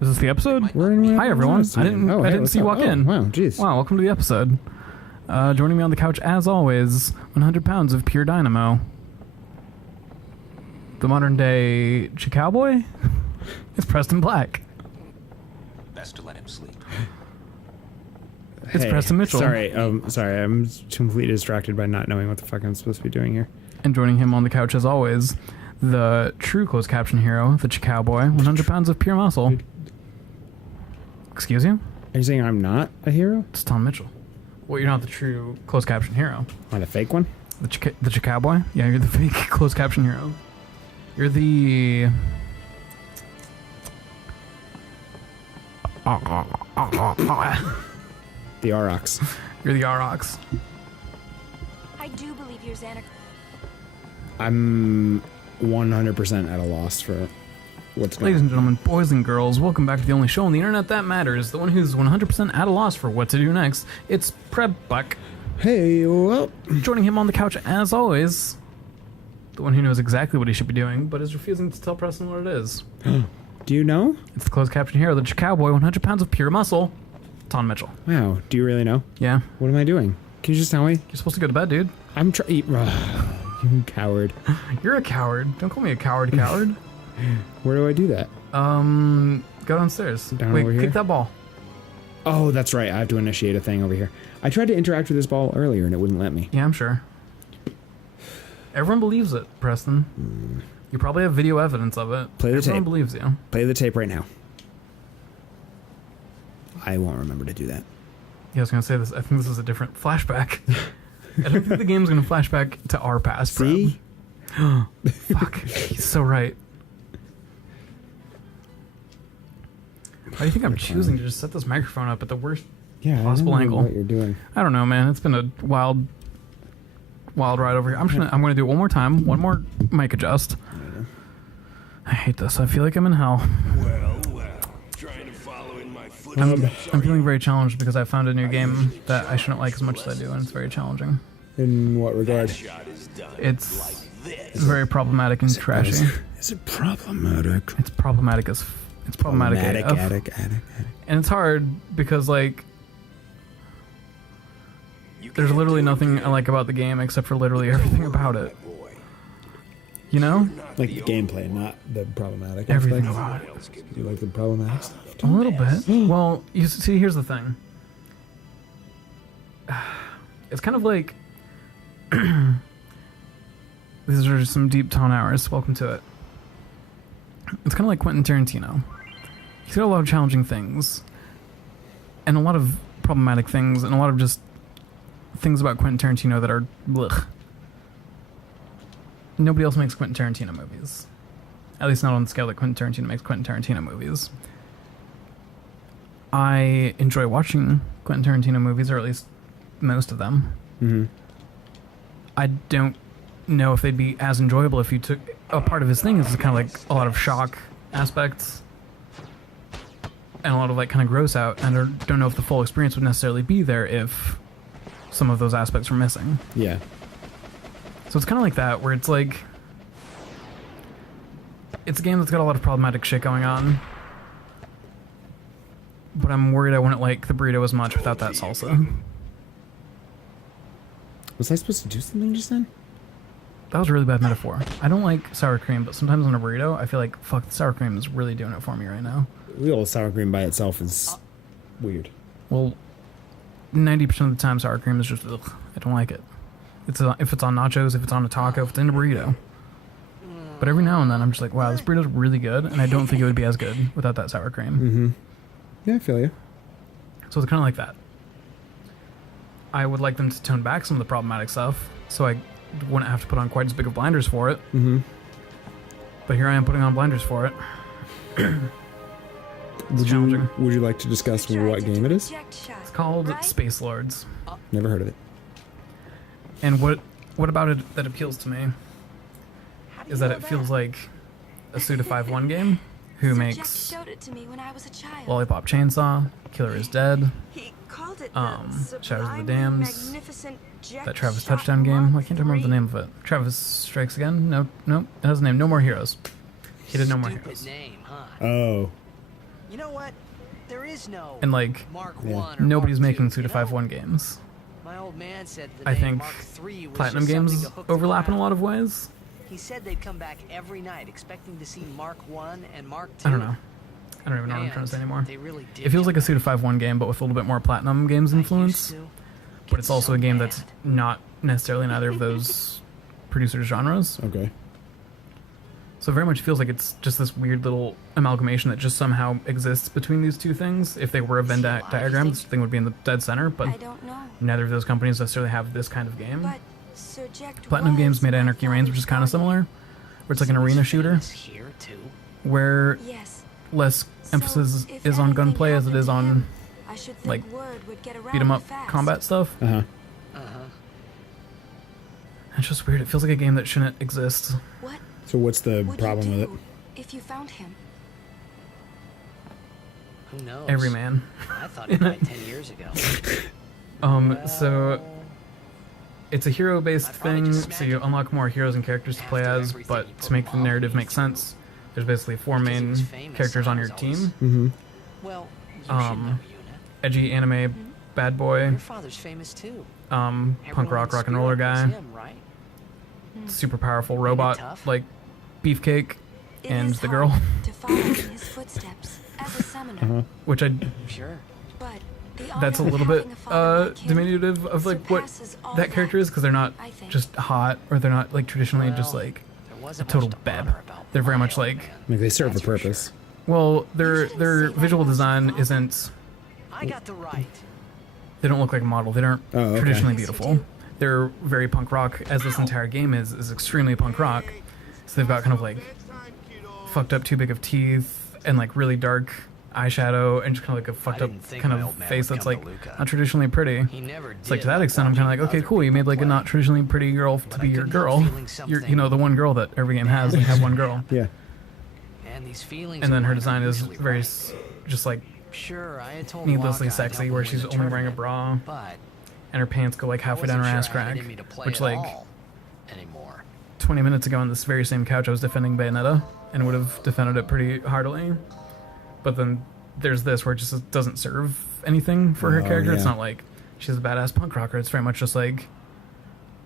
Is this the episode? Hi everyone. I didn't see you walk in. Wow, jeez. Wow, welcome to the episode. Joining me on the couch, as always, 100 pounds of pure dynamo. The modern day cowboy? It's Preston Black. Best to let him sleep. It's Preston Mitchell. Sorry, I'm completely distracted by not knowing what the fuck I'm supposed to be doing here. And joining him on the couch, as always, the true closed caption hero, the cowboy, 100 pounds of pure muscle. Excuse you? Are you saying I'm not a hero? It's Taun Mitchell. Well, you're not the true closed caption hero. Not a fake one? The cowboy? Yeah, you're the fake closed caption hero. You're the... The Aurochs. You're the Aurochs. I do believe you're Xanax. I'm 100% at a loss for what's going on. Ladies and gentlemen, boys and girls, welcome back to the only show on the internet that matters. The one who's 100% at a loss for what to do next. It's Preb Buck. Hey, well. Joining him on the couch, as always, the one who knows exactly what he should be doing, but is refusing to tell Preston what it is. Do you know? It's the closed caption hero, the cowboy, 100 pounds of pure muscle, Taun Mitchell. Wow, do you really know? Yeah. What am I doing? Can you just tell me? You're supposed to go to bed, dude. I'm you coward. You're a coward. Don't call me a coward. Where do I do that? Go downstairs. Down Wait, over here? kick that ball. Oh, that's right. I have to initiate a thing over here. I tried to interact with this ball earlier and it wouldn't let me. Yeah, I'm sure. Everyone believes it, Preston. You probably have video evidence of it. Play the Everyone tape. believes you. Play the tape right now. I won't remember to do that. Yeah, I was gonna say this. I think this is a different flashback. I don't think the game's gonna flashback to our past. See? Fuck. He's so right. Why do you think I'm choosing to just set this microphone up at the worst possible I don't know angle? what you're doing. I don't know, man. It's been a wild ride over here. I'm gonna do it one more time. One more mic adjust. I hate this. I feel like I'm in hell. Trying to follow in my footsteps. I'm feeling very challenged because I found a new game that I shouldn't like as much as I do, and it's very challenging. In what regard? It's very problematic and trashy. Is it problematic? It's problematic as it's problematic AF. Attic. And it's hard because like there's literally nothing I like about the game except for literally everything about it. You know? Like the gameplay, not the problematic Everything aspects. about it. You like the problematic stuff? A little bit. Well, you see, here's the thing. It's kind of like these are some deep tone hours. Welcome to it. It's kind of like Quentin Tarantino. He's got a lot of challenging things, and a lot of problematic things, and a lot of just things about Quentin Tarantino that are blech. Nobody else makes Quentin Tarantino movies. At least not on the scale that Quentin Tarantino makes Quentin Tarantino movies. I enjoy watching Quentin Tarantino movies, or at least most of them. Mm-hmm. I don't know if they'd be as enjoyable if you took a part of his thing is kind of like a lot of shock aspects and a lot of like kind of gross out, and I don't know if the full experience would necessarily be there if some of those aspects were missing. Yeah. So it's kind of like that, where it's like it's a game that's got a lot of problematic shit going on, but I'm worried I wouldn't like the burrito as much without that salsa. Was I supposed to do something just then? That was a really bad metaphor. I don't like sour cream, but sometimes on a burrito, I feel like, fuck, the sour cream is really doing it for me right now. The old sour cream by itself is weird. Well, 90% of the time, sour cream is just, ugh, I don't like it. If it's on nachos, if it's on a taco, if it's in a burrito. But every now and then, I'm just like, wow, this burrito's really good, and I don't think it would be as good without that sour cream. Mm-hmm. Yeah, I feel you. So it's kind of like that. I would like them to tone back some of the problematic stuff, so I wouldn't have to put on quite as big of blinders for it. Mm-hmm. But here I am putting on blinders for it. It's challenging. Would you like to discuss what game it is? It's called Space Lords. Never heard of it. And what about it that appeals to me is that it feels like a Suda 5-1 game who makes Lollipop Chainsaw, Killer is Dead, Shadows of the Dams, that Travis Touchdown game. I can't remember the name of it. Travis Strikes Again? No, it has a name. No More Heroes. He did No More Heroes. Oh. You know what? There is no And like, Mark Yeah. 1 or nobody's Mark making 2, you Suda know? 5-1 games. My old man said the I name think Mark 3 was Platinum just something games to hook the overlap in a crowd. lot of ways. He said they'd come back every night expecting to see Mark 1 and Mark 2. I don't know. I don't even know what I'm trying to say And anymore. they really did It feels come like a Suda 5-1 game, but with a little bit more Platinum games back. I used influence. to But get it's also so a game mad. that's not necessarily in either of those producers' genres. Okay. So it very much feels like it's just this weird little amalgamation that just somehow exists between these two things. If they were a Venn diagram, this thing would be in the dead center, but I don't know. neither of those companies necessarily have this kind of game. But Sir Jack Platinum was Games made my Anarchy Reigns, which is kind of father's similar, where it's like an So he's arena shooter, famous here too. where guardian. Yes. less emphasis So, if is on anything gunplay as it happened is to on him, I should think like, word would get around beat 'em up fast. combat stuff. Uh huh. It's just weird. It feels like a game that shouldn't exist. What So what's the would problem you with it? do if you found him? Who knows? Every man. I thought he died 10 years ago. So it's a hero-based I'd probably thing, just so smack you him. unlock more heroes and characters to play After as, everything but you to put make him the on, narrative he make was sense, there's basically four Because he main was famous, characters on your I was team. Mm-hmm. Well, you should Um, know, Una. Edgy anime bad boy, Your father's famous too. punk Everyone rock in rock and roller Spirit knows guy, him, right? super powerful robot tough? like Beefcake, It and is the hard girl, to follow in his footsteps as a summoner. which Sure. But the that's a honor of little bit having a father like him diminutive of like what surpasses all that character is, because they're not I think. just hot, or they're not like traditionally just Well, like there a wasn't total much to beb. honor about They're very my much old like, man. Like they serve a That's for purpose. well, their You shouldn't say that visual about your design father. isn't. I got the right. They don't look like a model. They aren't Oh, okay. traditionally Yes, you beautiful. do. They're very punk rock, as this entire game is extremely punk rock. So they've got kind of like fucked up too big of teeth and like really dark eyeshadow and just kind of like a fucked up didn't think kind my of old man face would that's come like to Luca. not traditionally pretty. He never did. It's like to that extent, I'm kind of like, okay, cool. You made like a not traditionally pretty girl to be I your couldn't help girl. feeling You know, the one girl that every game has. They have one girl, Yeah. And these feelings. and then of her mine design are is usually very right. just like Sure, I had told needlessly Waka I'd sexy, help where him she's win the only wearing a tournament, bra But and her pants go like I halfway down her wasn't ass sure I had crack. it in me to play Which at like all anymore. 20 minutes ago on this very same couch, I was defending Bayonetta and would have defended it pretty heartily. But then there's this where it just doesn't serve anything for her Oh, character. It's yeah. not like she's a badass punk rocker. It's very much just like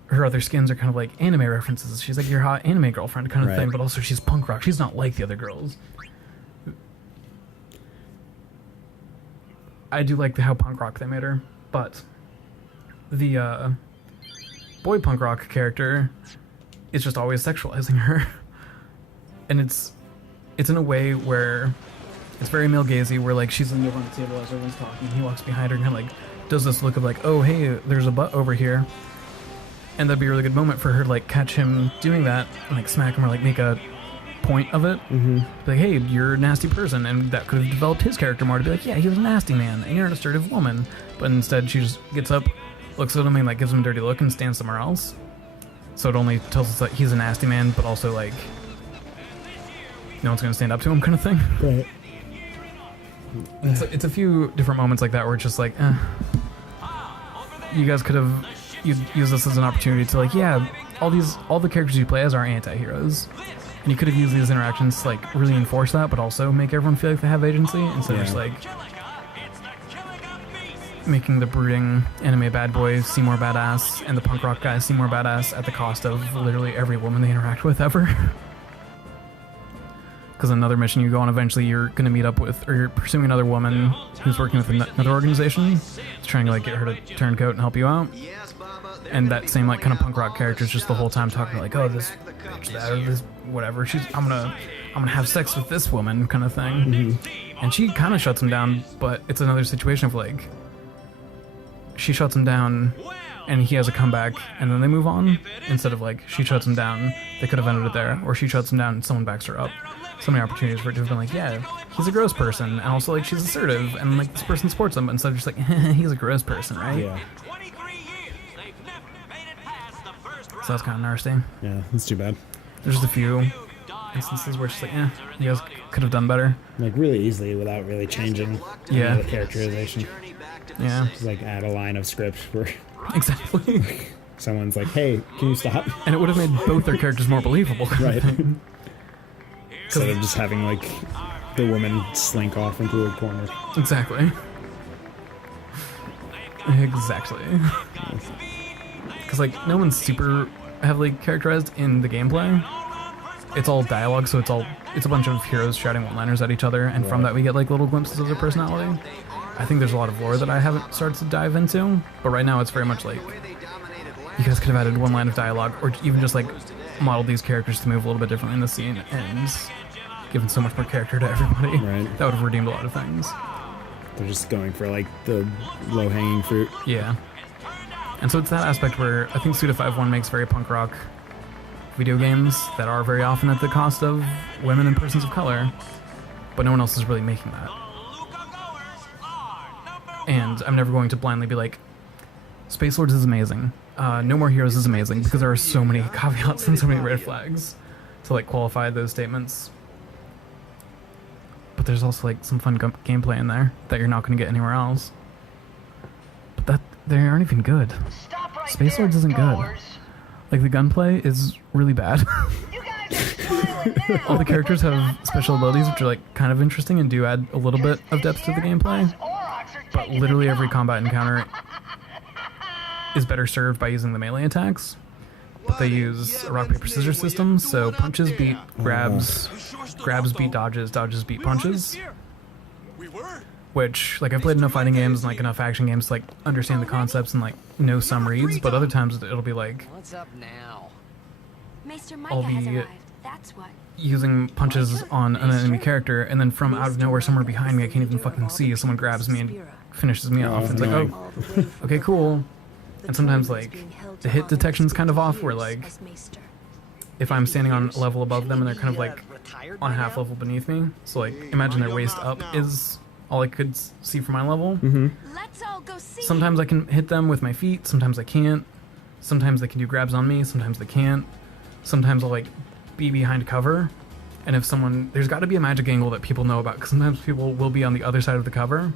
her other skins are kind of like anime references. She's like your hot anime girlfriend kind of Right. thing, but also she's punk rock. She's not like the other girls. I do like how punk rock they made her, but the boy punk rock character is just always sexualizing her. And it's in a way where it's very male gazy, where like she's in the front table as everyone's talking, he walks behind her and kind of like does this look of like, oh hey, there's a butt over here. And that'd be a really good moment for her to like catch him doing that and like smack him or like make a point of it. Mm-hmm. Like, hey, you're a nasty person, and that could have developed his character more to be like, yeah, he was a nasty man and you're an assertive woman. But instead she just gets up, looks at him and like gives him a dirty look and stands somewhere else. So it only tells us that he's a nasty man, but also like no one's gonna stand up to him kind of thing. Right. It's a few different moments like that where it's just like, you guys could have used this as an opportunity to like, yeah, all the characters you play as are anti-heroes, and you could have used these interactions to like really enforce that, but also make everyone feel like they have agency instead of just like making the brooding anime bad boys seem more badass and the punk rock guys seem more badass at the cost of literally every woman they interact with ever. Because another mission you go on, eventually you're going to meet up with, or you're pursuing another woman who's working with another organization, trying to like get her to turncoat and help you out. And that same like kind of punk rock character is just the whole time talking like, oh, this bitch, that, or this whatever. I'm gonna have sex with this woman kind of thing. Mm-hmm. And she kind of shuts him down, but it's another situation of like, she shuts him down and he has a comeback and then they move on, instead of like she shuts him down, they could have ended it there, or she shuts him down and someone backs her up. So many opportunities for it to have been like, yeah, he's a gross person, and also like she's assertive and like this person supports him, but instead of just like, he's a gross person, right? Yeah. So that's kind of nasty. Yeah, that's too bad. There's just a few instances where it's just like, you guys could have done better. Like really easily without really changing Yeah. the characterization. Yeah, Just like add a line of script where exactly. someone's like, hey, can you stop? And it would have made both their characters more believable. Right. Instead of just having like the woman slink off into a corner. Exactly. Exactly. Because, like, no one's super heavily characterized in the gameplay. It's all dialogue, so it's a bunch of heroes shouting one-liners at each other, and from that we get, like, little glimpses of their personality. I think there's a lot of lore that I haven't started to dive into, but right now it's very much like, you guys could have added one line of dialogue, or even just, like, modeled these characters to move a little bit differently in the scene, and given so much more character to everybody. Right. That would have redeemed a lot of things. They're just going for, like, the low-hanging fruit. Yeah. And so it's that aspect where I think Suda 5.1 makes very punk rock video games that are very often at the cost of women and persons of color, but no one else is really making that. And I'm never going to blindly be like, Space Lords is amazing. No More Heroes is amazing, because there are so many caveats and so many red flags to, like, qualify those statements. But there's also, like, some fun gameplay in there that you're not going to get anywhere else. But they aren't even good. Space Lords isn't good. Like, the gunplay is really bad. All the characters have special abilities which are, like, kind of interesting and do add a little bit of depth to the gameplay. But literally every combat encounter is better served by using the melee attacks. But they use a rock, paper, scissors system, so punches beat grabs, grabs beat dodges, dodges beat punches. Which, like, I've played enough fighting games and, like, enough action games to, like, understand the concepts and, like, know some reads, but other times it'll be like, What's up now? Maester I'll Micah has be arrived. That's what. using punches on an enemy character, and then from out of nowhere, somewhere behind me, I can't even fucking see, someone grabs me and finishes me off. It's like, oh, okay, cool. And sometimes, like, the hit detection's kind of off, where, like, if I'm standing on a level above them and they're kind of, like, on half level beneath me, so, like, imagine their waist up is all I could see from my level. Let's all go see. Sometimes I can hit them with my feet, sometimes I can't. Sometimes they can do grabs on me, sometimes they can't. Sometimes I'll, like, be behind cover, and if someone, there's got to be a magic angle that people know about, because sometimes people will be on the other side of the cover.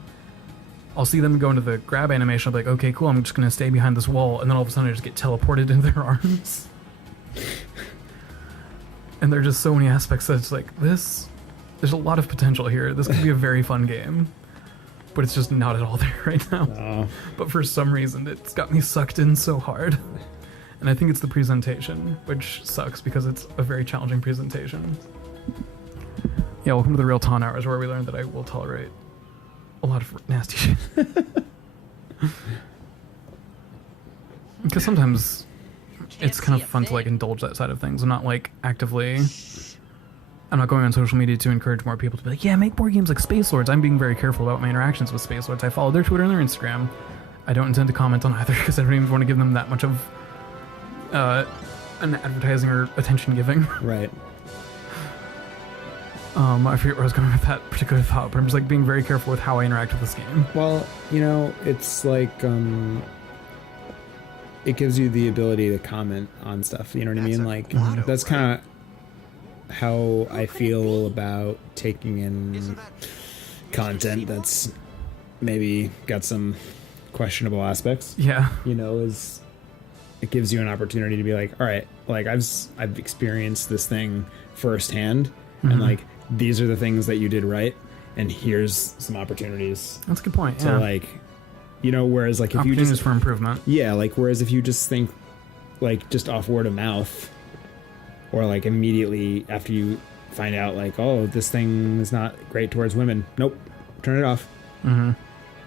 I'll see them go into the grab animation, I'll be like, okay, cool, I'm just going to stay behind this wall, and then all of a sudden I just get teleported into their arms. And there are just so many aspects that it's like, there's a lot of potential here. This could be a very fun game, but it's just not at all there right now. But for some reason, it's got me sucked in so hard. And I think it's the presentation, which sucks because it's a very challenging presentation. Yeah, welcome to the real Taun hours, where we learned that I will tolerate a lot of nasty shit. Because sometimes it's kind of fun to, like, indulge that side of things. I'm not, like, actively... I'm not going on social media to encourage more people to be like, yeah, make more games like Space Lords. I'm being very careful about my interactions with Space Lords. I follow their Twitter and their Instagram. I don't intend to comment on either because I don't even want to give them that much of an advertising or attention giving. Right. I forget where I was going with that particular thought, but I'm just, like, being very careful with how I interact with this game. Well, you know, it's like, it gives you the ability to comment on stuff, you know what I mean? Like, that's kind of how I feel about taking in content that's maybe got some questionable aspects. Yeah. You know, is it gives you an opportunity to be like, all right, like I've experienced this thing firsthand, and like these are the things that you did right, and here's some opportunities. That's a good point. To like, you know, whereas like if you just for improvement. Yeah, like whereas if you just think like just off word of mouth, or like immediately after you find out like, oh, this thing is not great towards women, nope, turn it off. You know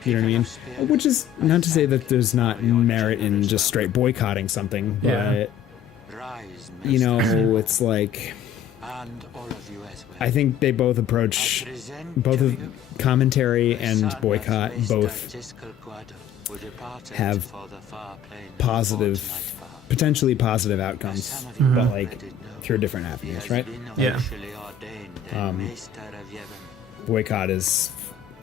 what I mean? Which is not to say that there's not merit in just straight boycotting something, but you know, it's like I think they both approach both of commentary and boycott both have positive, potentially positive outcomes, but like through different avenues, right? Yeah. Boycott is,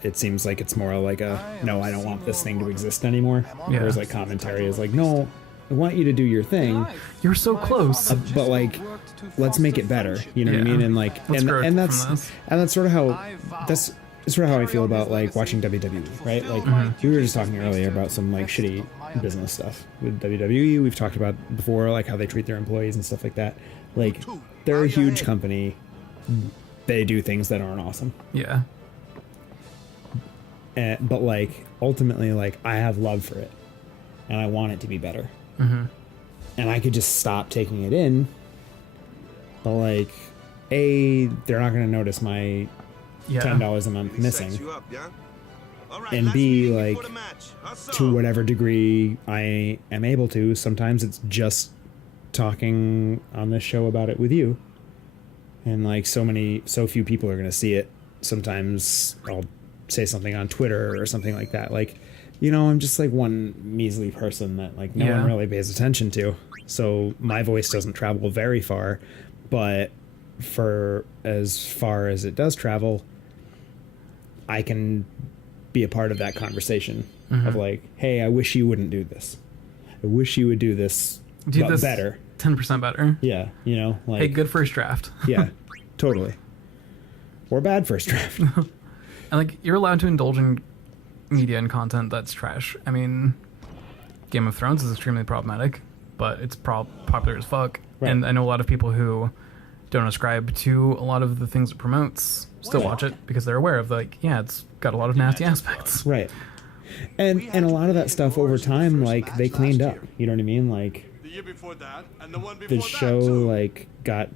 it seems like it's more like a no, I don't want this thing to exist anymore. Yeah. Whereas like commentary is like, no, I want you to do your thing. You're so close. But like, let's make it better. You know what I mean? And like, and that's sort of how I feel about like watching WWE, right? Like we were just talking earlier about some like shitty business stuff with WWE. We've talked about before, like how they treat their employees and stuff like that. Like they're a huge company. they do things that aren't awesome. Yeah. But like ultimately, like I have love for it, and I want it to be better. Mm-hmm. And I could just stop taking it in. But like, A, they're not going to notice my $10 a month missing. And B, like, to whatever degree I am able to, sometimes it's just talking on this show about it with you. And like so few people are going to see it. Sometimes I'll say something on Twitter or something like that. Like, you know, I'm just like one measly person that like no one really pays attention to. So my voice doesn't travel very far, but for as far as it does travel, I can be a part of that conversation of like, hey, I wish you wouldn't do this. I wish you would do this, but better. 10% better. Yeah, you know, like, hey, good first draft. Yeah, totally. Or bad first draft. And like, you're allowed to indulge in media and content that's trash. I mean, Game of Thrones is extremely problematic, but it's popular as fuck. Right. And I know a lot of people who don't ascribe to a lot of the things it promotes still watch it because they're aware of, like, yeah, it's got a lot of nasty aspects. Right. And a lot of that stuff over time, like, they cleaned up. You know what I mean? Like, the year before that, and the one before the that show, too. like, got,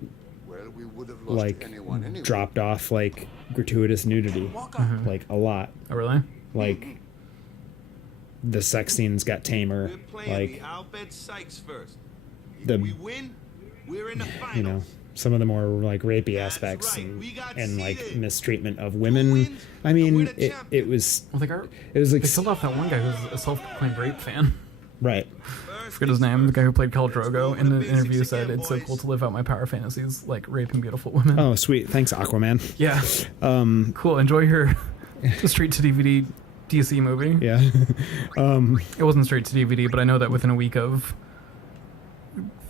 like, dropped off, like, gratuitous nudity. Like, a lot. Oh, really? Like, the sex scenes got tamer. Like, the, you know, some of the more like rapey aspects and like mistreatment of women. I mean, it was. Well, it was like they killed off that one guy who's a self-proclaimed rape fan. Right. I forget his name. The guy who played Khal Drogo in the interview said it's so cool to live out my power fantasies, like raping beautiful women. Oh, sweet. Thanks, Aquaman. Yeah. Cool. Enjoy your straight to DVD DC movie. Yeah. It wasn't straight to DVD, but I know that within a week of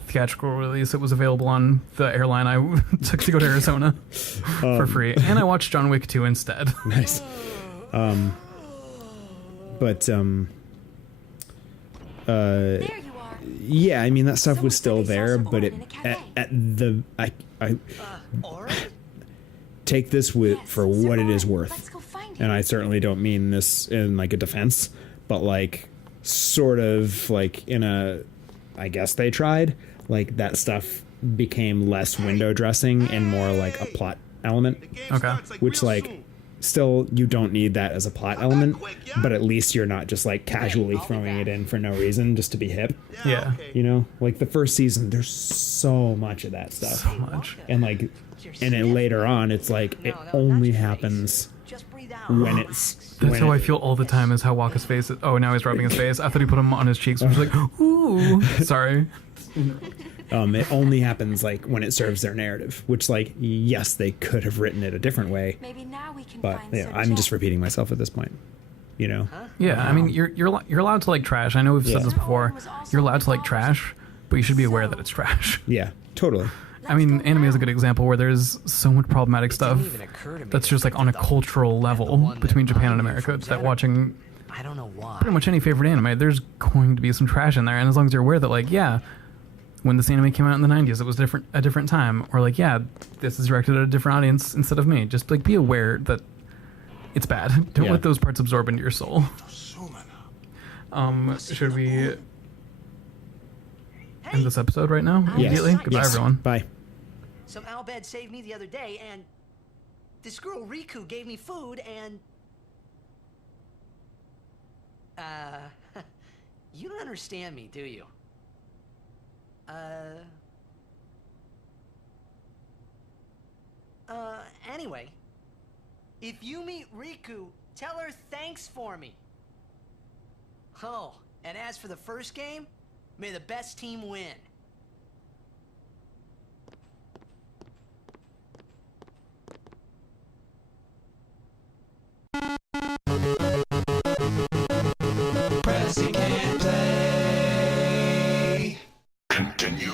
theatrical release, it was available on the airline I took to go to Arizona for free, and I watched John Wick 2 instead. Nice. There you are. Yeah, I mean that stuff was still there, but it I take this for what it is worth, and I certainly don't mean this in like a defense, but like sort of like in a, I guess they tried. Like that stuff became less window dressing and more like a plot element. Okay. Which like still you don't need that as a plot element, but at least you're not just like casually throwing it in for no reason just to be hip. Yeah. You know, like the first season, there's so much of that stuff. So much. And like, and then later on, it's like it only happens when it's. That's how I feel all the time. Is how Waka's face. Oh, now he's rubbing his face. I thought he put him on his cheeks. I was like, ooh, sorry. It only happens like when it serves their narrative, which like yes, they could have written it a different way. Maybe now we can But find yeah, Sir I'm just Jack. repeating myself at this point. You know. Yeah, I mean, you're allowed to like trash. I know we've said this before. You're allowed to like trash, but you should be aware that it's trash. Yeah, totally. I mean, anime is a good example where there's so much problematic stuff that's just like on a cultural level between Japan and America that watching I don't know why. pretty much any favorite anime, there's going to be some trash in there. And as long as you're aware that, like, yeah, when this anime came out in the 90s, it was a different time. Or like, yeah, this is directed at a different audience instead of me. Just like be aware that it's bad. Don't let those parts absorb into your soul. Should we end this episode right now? Immediately? Goodbye, everyone. Bye. Some Albed saved me the other day, and this girl Riku gave me food, and you don't understand me, do you? Anyway, if you meet Riku, tell her thanks for me. Oh, and as for the first game, may the best team win. Continue.